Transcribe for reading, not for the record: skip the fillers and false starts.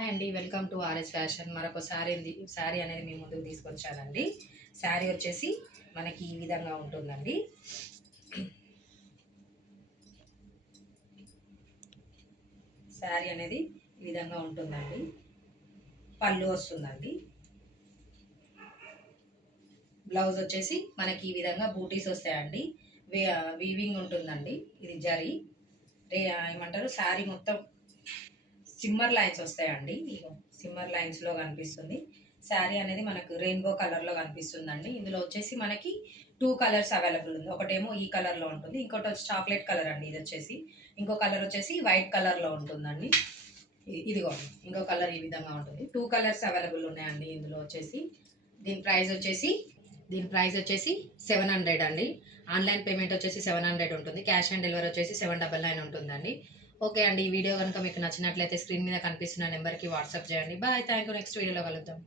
Hi అండి, welcome to RS fashion. మరొక శారీ అనేది మీ ముందుకు తీసుకొచ్చానండి. శారీ వచ్చేసి మనకి ఈ విధంగా ఉంటుందండి. శారీ అనేది ఈ విధంగా ఉంటుందండి. పళ్ళు వస్తుందండి. బ్లౌజ్ వచ్చేసి మనకి ఈ విధంగా బూటీస్ వస్తాయండి. వీవింగ్ ఉంటుందండి. ఇది జరీ ఏమంటారు, శారీ మొత్తం సిమ్మర్ లైన్స్ వస్తాయండి. సిమ్మర్ లైన్స్లో కనిపిస్తుంది. శారీ అనేది మనకు రెయిన్బో కలర్లో కనిపిస్తుందండి. ఇందులో వచ్చేసి మనకి 2 కలర్స్ అవైలబుల్ ఉంది. ఒకటేమో ఈ కలర్లో ఉంటుంది, ఇంకోటి వచ్చి చాక్లెట్ కలర్ అండి. ఇది వచ్చేసి ఇంకో కలర్ వచ్చేసి వైట్ కలర్లో ఉంటుందండి. ఇదిగో ఇంకో కలర్ ఈ విధంగా ఉంటుంది. 2 కలర్స్ అవైలబుల్ ఉన్నాయండి ఇందులో వచ్చేసి. దీని ప్రైస్ వచ్చేసి దీని ప్రైస్ వచ్చేసి 700 అండి. ఆన్లైన్ పేమెంట్ వచ్చేసి 700 ఉంటుంది. క్యాష్ ఆన్ డెలివరీ వచ్చేసి 799 ఉంటుందండి. ఓకే అండి, ఈ వీడియో కనుక మీకు నచ్చినట్లయితే స్క్రీన్ మీద కనిపిస్తున్న నెంబర్కి వాట్సాప్ చేయండి. Bye, thank you. నెక్స్ట్ వీడియోలో కలుద్దాం.